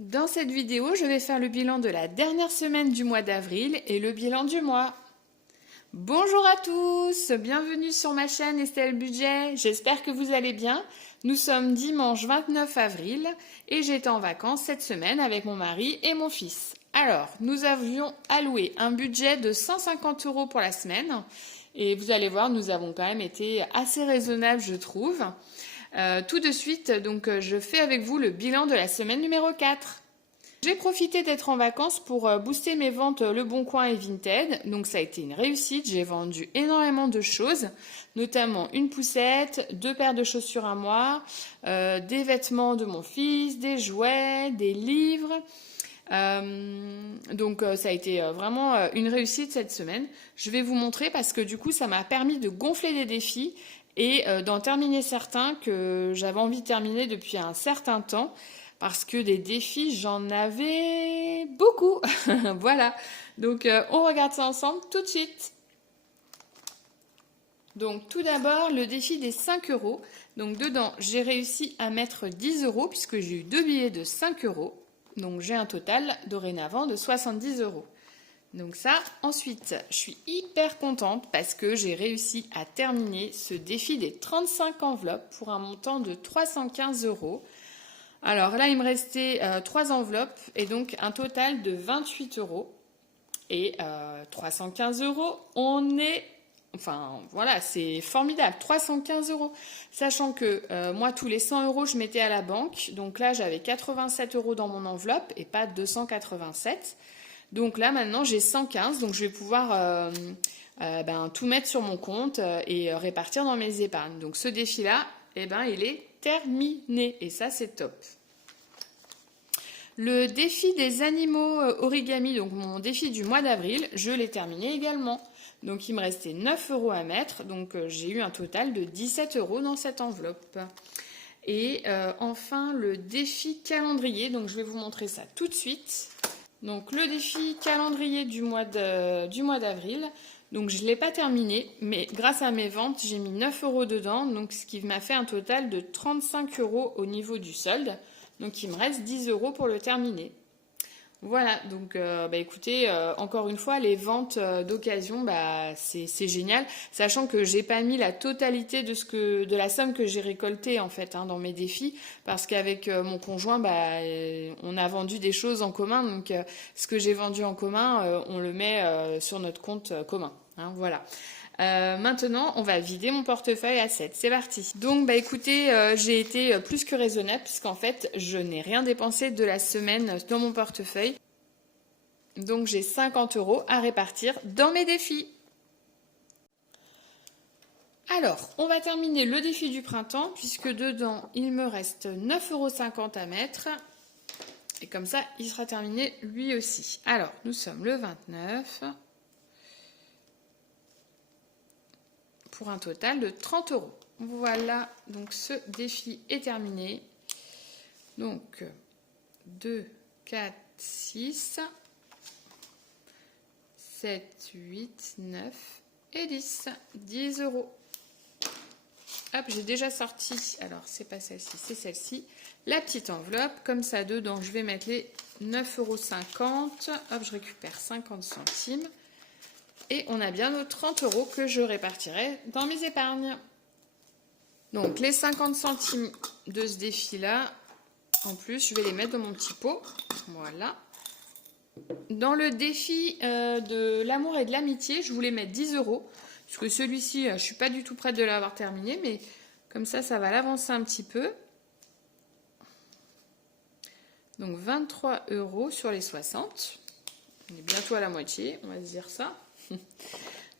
Dans cette vidéo, je vais faire le bilan de la dernière semaine du mois d'avril et le bilan du mois. Bonjour à tous, bienvenue sur ma chaîne Estelle Budget, j'espère que vous allez bien. Nous sommes dimanche 29 avril et j'étais en vacances cette semaine avec mon mari et mon fils. Alors, nous avions alloué un budget de 150 € pour la semaine et vous allez voir, nous avons quand même été assez raisonnables, je trouve. Tout de suite, donc, je fais avec vous le bilan de la semaine numéro 4. J'ai profité d'être en vacances pour booster mes ventes Le Bon Coin et Vinted. Donc ça a été une réussite, j'ai vendu énormément de choses, notamment une poussette, 2 paires de chaussures à moi, des vêtements de mon fils, des jouets, des livres. Donc ça a été vraiment une réussite cette semaine. Je vais vous montrer parce que du coup ça m'a permis de gonfler des défis et d'en terminer certains que j'avais envie de terminer depuis un certain temps. Parce que des défis, j'en avais beaucoup. Voilà. Donc, on regarde ça ensemble tout de suite. Donc, tout d'abord, le défi des 5 €. Donc, dedans, j'ai réussi à mettre 10 € puisque j'ai eu 2 billets de 5 €. Donc, j'ai un total dorénavant de 70 €. Donc ça, ensuite, je suis hyper contente parce que j'ai réussi à terminer ce défi des 35 enveloppes pour un montant de 315 €. Alors là, il me restait 3 enveloppes et donc un total de 28 € et 315 €. On est... Enfin, voilà, c'est formidable, 315 €. Sachant que moi, tous les 100 € je mettais à la banque. Donc là, j'avais 87 € dans mon enveloppe et pas 287. Donc là, maintenant, j'ai 115. Donc je vais pouvoir tout mettre sur mon compte et répartir dans mes épargnes. Donc ce défi-là, eh ben, il est terminé. Et ça, c'est top. Le défi des animaux origami, donc mon défi du mois d'avril, je l'ai terminé également. Donc il me restait 9 € à mettre, donc j'ai eu un total de 17 € dans cette enveloppe. Et enfin le défi calendrier, donc je vais vous montrer ça tout de suite. Donc le défi calendrier du mois d'avril, donc je ne l'ai pas terminé, mais grâce à mes ventes, j'ai mis 9 € dedans, donc ce qui m'a fait un total de 35 € au niveau du solde. Donc il me reste 10 € pour le terminer. Voilà, donc écoutez, encore une fois, les ventes d'occasion, c'est génial, sachant que j'ai pas mis la totalité de la somme que j'ai récoltée en fait dans mes défis, parce qu'avec mon conjoint, on a vendu des choses en commun, donc ce que j'ai vendu en commun, on le met sur notre compte commun. Voilà. Maintenant, on va vider mon portefeuille à 7. C'est parti. Donc, écoutez, j'ai été plus que raisonnable puisqu'en fait, je n'ai rien dépensé de la semaine dans mon portefeuille. Donc, j'ai 50 € à répartir dans mes défis. Alors, on va terminer le défi du printemps puisque dedans, il me reste 9,50 € à mettre. Et comme ça, il sera terminé lui aussi. Alors, nous sommes le 29. Pour un total de 30 €. Voilà, donc ce défi est terminé. Donc 2, 4, 6, 7, 8, 9 et 10. 10 €. Hop, j'ai déjà sorti, alors c'est pas celle-ci, c'est celle-ci. La petite enveloppe, comme ça dedans, je vais mettre les 9,50 €. Hop, je récupère 50 centimes. Et on a bien nos 30 € que je répartirai dans mes épargnes. Donc les 50 centimes de ce défi-là, en plus, je vais les mettre dans mon petit pot. Voilà. Dans le défi de l'amour et de l'amitié, je voulais mettre 10 €. Parce que celui-ci, je ne suis pas du tout prête de l'avoir terminé, mais comme ça, ça va l'avancer un petit peu. Donc 23 € sur les 60. On est bientôt à la moitié, on va se dire ça.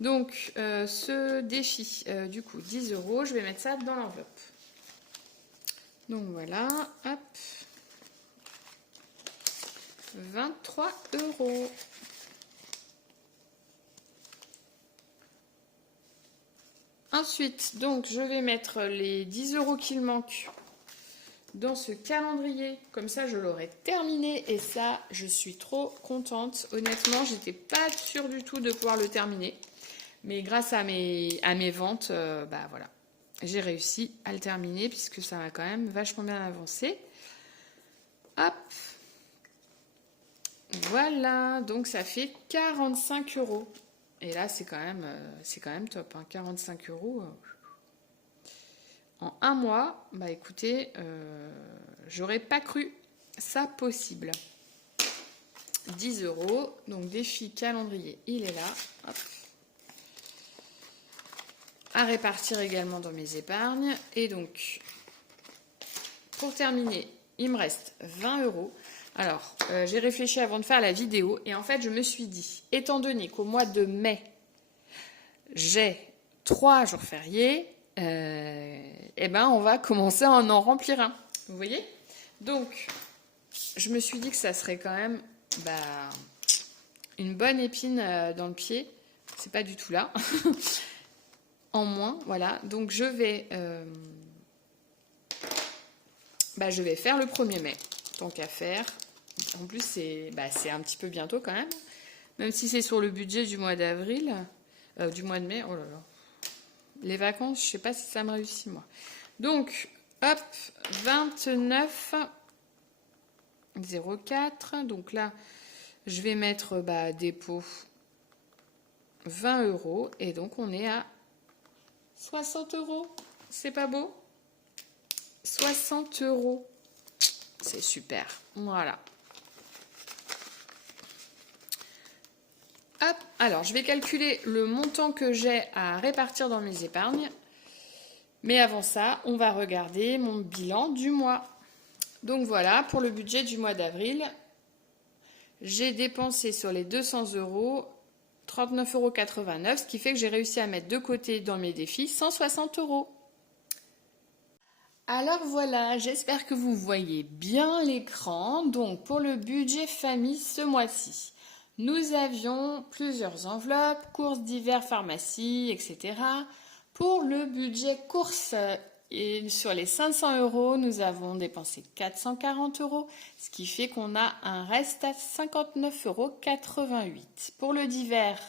Donc ce défi, du coup 10 €, je vais mettre ça dans l'enveloppe. Donc voilà, hop, 23 €. Ensuite, donc je vais mettre les 10 € qu'il manque dans ce calendrier, comme ça je l'aurai terminé et ça je suis trop contente. Honnêtement, j'étais pas sûre du tout de pouvoir le terminer, mais grâce à mes ventes, voilà, j'ai réussi à le terminer puisque ça m'a quand même vachement bien avancé. Hop, Voilà, donc ça fait 45 euros. Et là, c'est quand même top, hein, 45 euros. En un mois, bah écoutez, j'aurais pas cru ça possible. 10 euros, donc défi calendrier, il est là. Hop. À répartir également dans mes épargnes. Et donc, pour terminer, il me reste 20 euros. Alors, j'ai réfléchi avant de faire la vidéo et en fait, je me suis dit, étant donné qu'au mois de mai, j'ai 3 jours fériés, eh ben, on va commencer à en remplir un. Vous voyez? Donc, je me suis dit que ça serait quand même une bonne épine dans le pied. C'est pas du tout là. En moins, voilà. Donc, je vais faire le 1er mai, tant qu'à faire. En plus, c'est un petit peu bientôt quand même. Même si c'est sur le budget du mois d'avril, du mois de mai. Oh là là. Les vacances, je sais pas si ça me réussit, moi. Donc, hop, 29,04. Donc là, je vais mettre dépôt 20 euros. Et donc, on est à 60 euros. C'est pas beau? 60 euros. C'est super. Voilà. Hop, alors je vais calculer le montant que j'ai à répartir dans mes épargnes. Mais avant ça, on va regarder mon bilan du mois. Donc voilà, pour le budget du mois d'avril, j'ai dépensé sur les 200 euros 39,89 €, ce qui fait que j'ai réussi à mettre de côté dans mes défis 160 euros. Alors voilà, j'espère que vous voyez bien l'écran. Donc pour le budget famille ce mois-ci, nous avions plusieurs enveloppes, courses d'hiver, pharmacie, etc. Pour le budget courses, et sur les 500 euros, nous avons dépensé 440 euros, ce qui fait qu'on a un reste à 59,88 euros. Pour le d'hiver,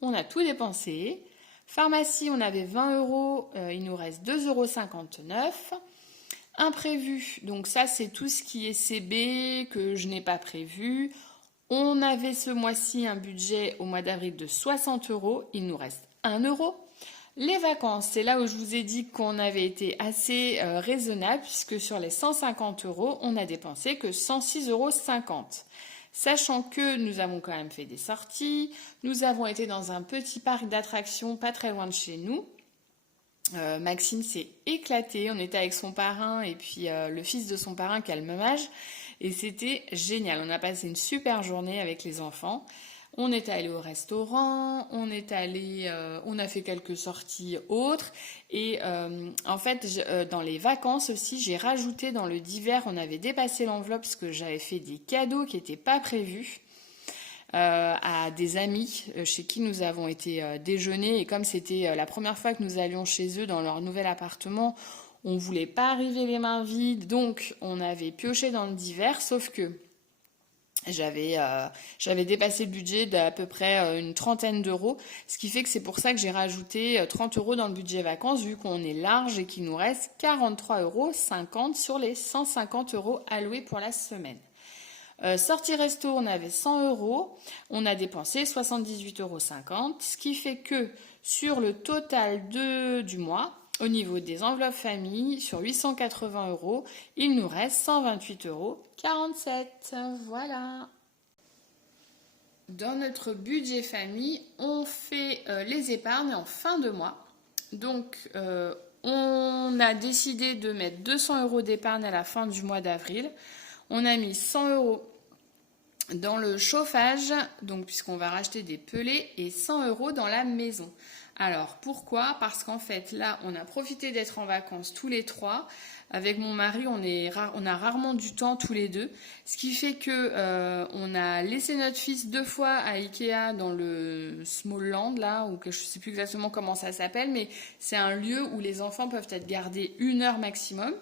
on a tout dépensé. Pharmacie, on avait 20 euros, il nous reste 2,59 euros. Imprévu, donc ça c'est tout ce qui est CB que je n'ai pas prévu. On avait ce mois-ci un budget au mois d'avril de 60 euros, il nous reste 1 euro. Les vacances, c'est là où je vous ai dit qu'on avait été assez raisonnable puisque sur les 150 euros, on n'a dépensé que 106,50 euros. Sachant que nous avons quand même fait des sorties, nous avons été dans un petit parc d'attractions pas très loin de chez nous. Maxime s'est éclaté, on était avec son parrain et puis le fils de son parrain qui a le même âge et c'était génial, on a passé une super journée avec les enfants. On est allé au restaurant, on a fait quelques sorties autres et en fait dans les vacances aussi j'ai rajouté dans le d'hiver, on avait dépassé l'enveloppe parce que j'avais fait des cadeaux qui n'étaient pas prévus. À des amis chez qui nous avons été déjeuner et comme c'était la première fois que nous allions chez eux dans leur nouvel appartement, on voulait pas arriver les mains vides, donc on avait pioché dans le d'hiver, sauf que j'avais dépassé le budget d'à peu près une trentaine d'euros, ce qui fait que c'est pour ça que j'ai rajouté 30 euros dans le budget vacances vu qu'on est large et qu'il nous reste 43,50 euros sur les 150 euros alloués pour la semaine. Sortie resto, on avait 100 euros, on a dépensé 78,50 euros, ce qui fait que sur le total du mois, au niveau des enveloppes famille, sur 880 euros, il nous reste 128,47 euros. Voilà. Dans notre budget famille, on fait les épargnes en fin de mois. Donc, on a décidé de mettre 200 euros d'épargne à la fin du mois d'avril. On a mis 100 euros dans le chauffage, donc puisqu'on va racheter des pelés, et 100 euros dans la maison. Alors pourquoi? Parce qu'en fait là on a profité d'être en vacances tous les trois. Avec mon mari on a rarement du temps tous les deux, ce qui fait que on a laissé notre fils 2 fois à Ikea dans le Smallland là, ou que je sais plus exactement comment ça s'appelle, mais c'est un lieu où les enfants peuvent être gardés 1 heure maximum.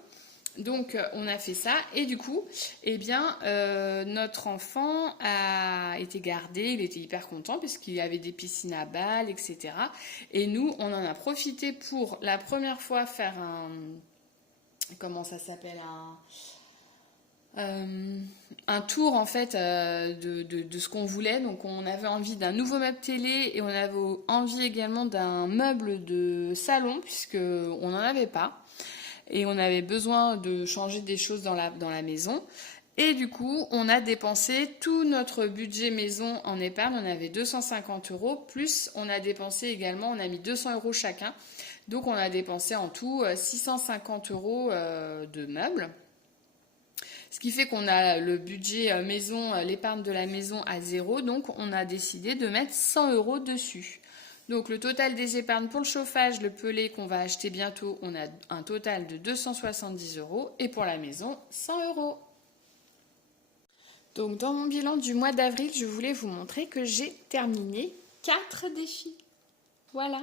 Donc on a fait ça et du coup, notre enfant a été gardé, il était hyper content puisqu'il y avait des piscines à balles, etc. Et nous, on en a profité pour la première fois faire comment ça s'appelle, un tour en fait de ce qu'on voulait. Donc on avait envie d'un nouveau meuble télé et on avait envie également d'un meuble de salon puisque on n'en avait pas et on avait besoin de changer des choses dans la maison. Et du coup, on a dépensé tout notre budget maison en épargne. On avait 250 euros, plus on a dépensé également, on a mis 200 euros chacun. Donc on a dépensé en tout 650 euros de meubles. Ce qui fait qu'on a le budget maison, l'épargne de la maison à 0. Donc on a décidé de mettre 100 euros dessus. Donc le total des épargnes pour le chauffage, le pellet qu'on va acheter bientôt, on a un total de 270 euros. Et pour la maison, 100 euros. Donc dans mon bilan du mois d'avril, je voulais vous montrer que j'ai terminé 4 défis. Voilà.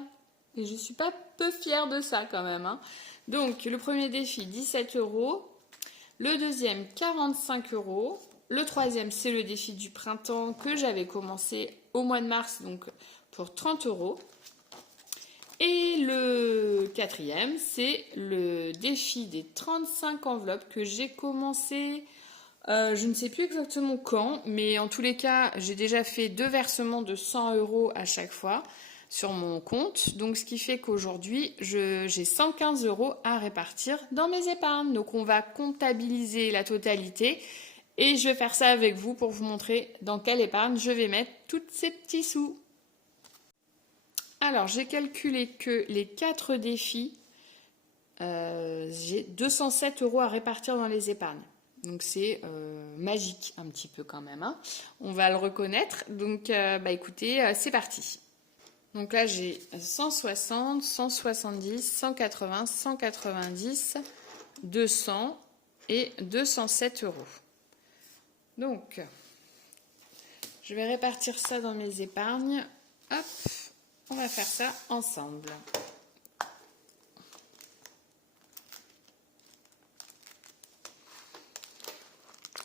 Et je ne suis pas peu fière de ça quand même. Hein. Donc le premier défi, 17 euros. Le deuxième, 45 euros. Le troisième, c'est le défi du printemps que j'avais commencé au mois de mars, donc pour 30 euros. Et le quatrième, c'est le défi des 35 enveloppes que j'ai commencé... je ne sais plus exactement quand, mais en tous les cas, j'ai déjà fait 2 versements de 100 euros à chaque fois sur mon compte. Donc, ce qui fait qu'aujourd'hui, j'ai 115 euros à répartir dans mes épargnes. Donc, on va comptabiliser la totalité et je vais faire ça avec vous pour vous montrer dans quelle épargne je vais mettre tous ces petits sous. Alors, j'ai calculé que les 4 défis, j'ai 207 euros à répartir dans les épargnes. Donc c'est magique un petit peu quand même, hein. On va le reconnaître. Donc écoutez, c'est parti. Donc là j'ai 160, 170, 180, 190, 200 et 207 euros. Donc je vais répartir ça dans mes épargnes. Hop, on va faire ça ensemble.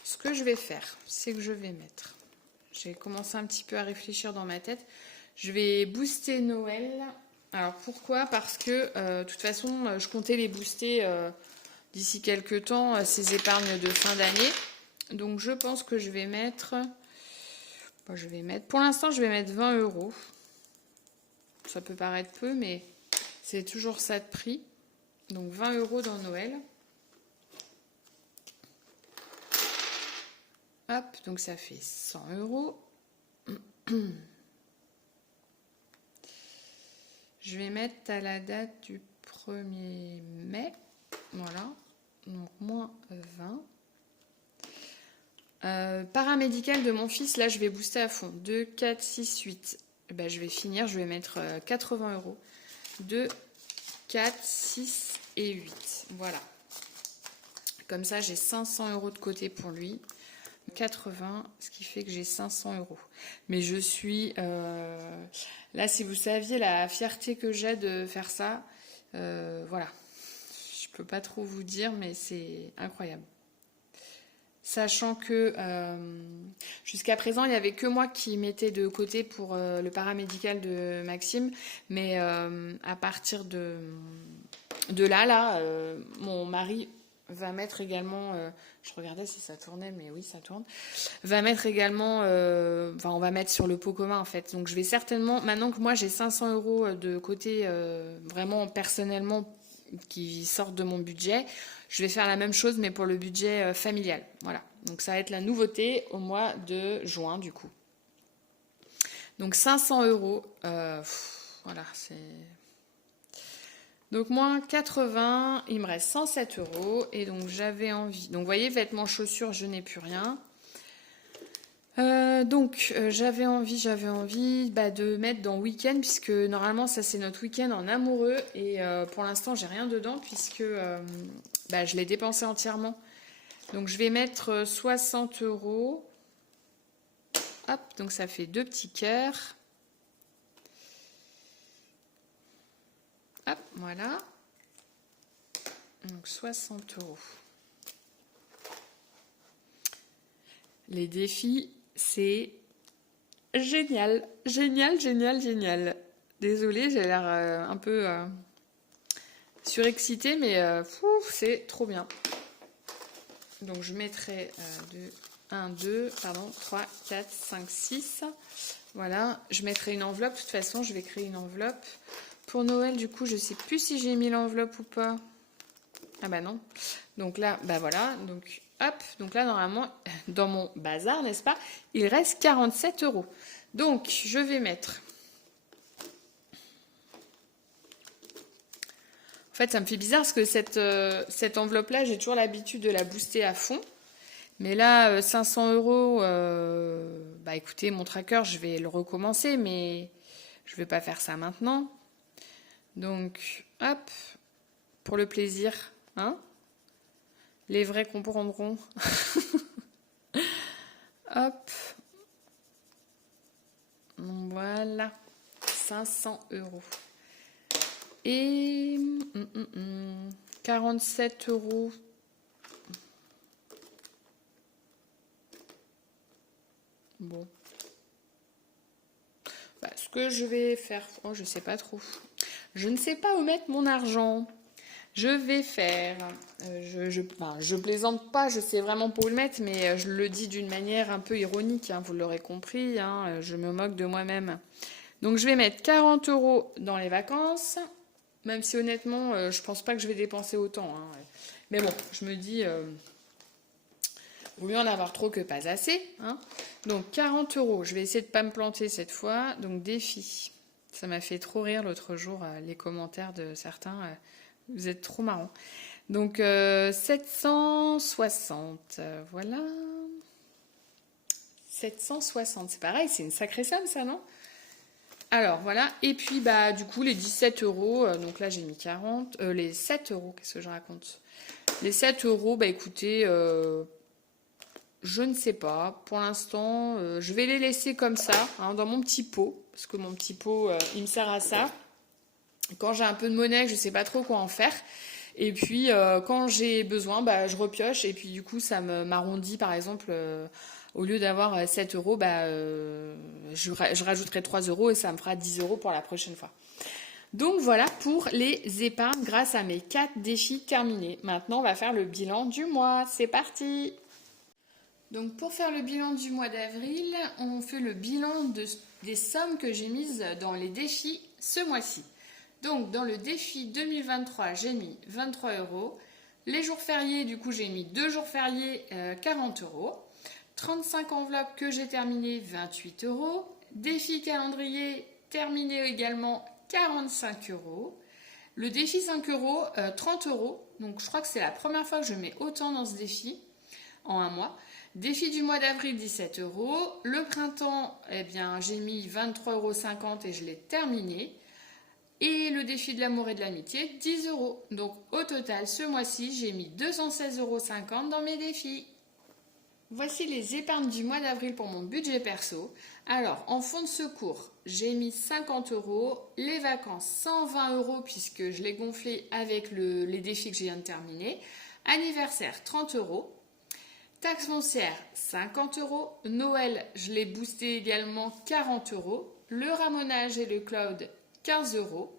Ce que je vais faire, c'est que je vais mettre, j'ai commencé un petit peu à réfléchir dans ma tête, je vais booster Noël. Alors pourquoi? Parce que de toute façon, je comptais les booster d'ici quelques temps, ces épargnes de fin d'année. Donc je pense que je vais mettre, pour l'instant je vais mettre 20 euros. Ça peut paraître peu, mais c'est toujours ça de prix. Donc 20 euros dans Noël. Hop, donc ça fait 100 euros. Je vais mettre à la date du 1er mai. Voilà, donc moins 20. Paramédical de mon fils, là je vais booster à fond. 2, 4, 6, 8. Ben, je vais finir, je vais mettre 80 euros. 2, 4, 6 et 8. Voilà. Comme ça, j'ai 500 euros de côté pour lui. 80, ce qui fait que j'ai 500 euros. Mais je suis... là, si vous saviez la fierté que j'ai de faire ça, voilà. Je peux pas trop vous dire, mais c'est incroyable. Sachant que jusqu'à présent, il n'y avait que moi qui mettais de côté pour le paramédical de Maxime. Mais à partir de là, mon mari va mettre également, je regardais si ça tournait, mais oui, ça tourne, va mettre également, on va mettre sur le pot commun en fait. Donc je vais certainement, maintenant que moi j'ai 500 euros de côté vraiment personnellement qui sortent de mon budget, je vais faire la même chose mais pour le budget familial. Voilà, donc ça va être la nouveauté au mois de juin du coup. Donc 500 euros, voilà, c'est... Donc moins 80, il me reste 107 euros. Et donc j'avais envie... Donc vous voyez, vêtements, chaussures, je n'ai plus rien. J'avais envie de mettre dans week-end, puisque normalement ça c'est notre week-end en amoureux. Et pour l'instant j'ai rien dedans, puisque je l'ai dépensé entièrement. Donc je vais mettre 60 euros. Hop, donc ça fait 2 petits cœurs. Hop, voilà. Donc 60 euros. Les défis, c'est génial. Génial, génial, génial. Désolée, j'ai l'air un peu surexcitée, mais c'est trop bien. Donc je mettrai 3, 4, 5, 6. Voilà, je mettrai une enveloppe. De toute façon, je vais créer une enveloppe. Pour Noël, du coup, je ne sais plus si j'ai mis l'enveloppe ou pas. Ah bah non. Donc là, bah voilà. Donc hop, donc là, normalement, dans mon bazar, n'est-ce pas, il reste 47 €. Donc, je vais mettre... En fait, ça me fait bizarre parce que cette enveloppe-là, j'ai toujours l'habitude de la booster à fond. Mais là, 500 €, bah écoutez, mon tracker, je vais le recommencer, mais je ne vais pas faire ça maintenant. Donc, hop, pour le plaisir, hein, les vrais comprendront. Hop, voilà, 500 €. Et 47 €. Bon. Bah, ce que je vais faire... Oh, je sais pas trop. Je ne sais pas où mettre mon argent. Je vais faire... je plaisante pas, je sais vraiment pas où le mettre, mais je le dis d'une manière un peu ironique, hein, vous l'aurez compris, hein, je me moque de moi-même. Donc je vais mettre 40 € dans les vacances, même si honnêtement, je pense pas que je vais dépenser autant. Hein. Mais bon, je me dis... vaut mieux en avoir trop que pas assez. Hein. Donc 40 €. Je vais essayer de ne pas me planter cette fois. Donc défi. Ça m'a fait trop rire l'autre jour, les commentaires de certains. Vous êtes trop marrants. Donc 760. Voilà. 760. C'est pareil, c'est une sacrée somme ça, non? Alors voilà. Et puis bah du coup les 17 €. Donc là j'ai mis 40. Les 7 €. Qu'est-ce que je raconte? Les 7 €, bah écoutez... je ne sais pas. Pour l'instant, je vais les laisser comme ça, hein, dans mon petit pot. Parce que mon petit pot, il me sert à ça. Quand j'ai un peu de monnaie, je ne sais pas trop quoi en faire. Et puis, quand j'ai besoin, bah, je repioche. Et puis, du coup, ça m'arrondit, par exemple, au lieu d'avoir 7 €, bah, je rajouterai 3 € et ça me fera 10 € pour la prochaine fois. Donc, voilà pour les épargnes grâce à mes 4 défis terminés. Maintenant, on va faire le bilan du mois. C'est parti! Donc pour faire le bilan du mois d'avril, on fait le bilan des sommes que j'ai mises dans les défis ce mois-ci. Donc dans le défi 2023, j'ai mis 23 €. Les jours fériés, du coup j'ai mis 2 jours fériés, 40 €. 35 enveloppes que j'ai terminées, 28 €. Défi calendrier terminé également, 45 €. Le défi 5 €, 30 €. Donc je crois que c'est la première fois que je mets autant dans ce défi en un mois. Défi du mois d'avril, 17 €. Le printemps, eh bien, j'ai mis 23,50 € et je l'ai terminé. Et le défi de l'amour et de l'amitié, 10 €. Donc au total, ce mois-ci, j'ai mis 216,50 € dans mes défis. Voici les épargnes du mois d'avril pour mon budget perso. Alors, en fonds de secours, j'ai mis 50 €. Les vacances, 120 € puisque je l'ai gonflé avec les défis que je viens de terminer. Anniversaire, 30 €. Taxe foncière, 50 €. Noël, je l'ai boosté également, 40 €. Le ramonage et le cloud, 15 €.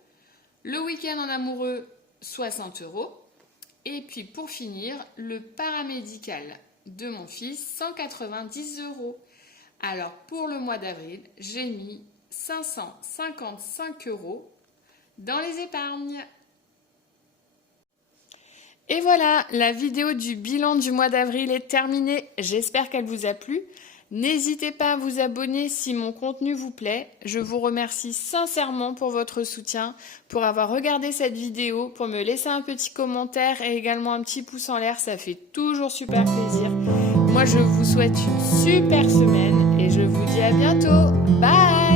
Le week-end en amoureux, 60 €. Et puis pour finir, le paramédical de mon fils, 190 €. Alors pour le mois d'avril, j'ai mis 555 € dans les épargnes. Et voilà, la vidéo du bilan du mois d'avril est terminée. J'espère qu'elle vous a plu. N'hésitez pas à vous abonner si mon contenu vous plaît. Je vous remercie sincèrement pour votre soutien, pour avoir regardé cette vidéo, pour me laisser un petit commentaire et également un petit pouce en l'air. Ça fait toujours super plaisir. Moi, je vous souhaite une super semaine et je vous dis à bientôt. Bye!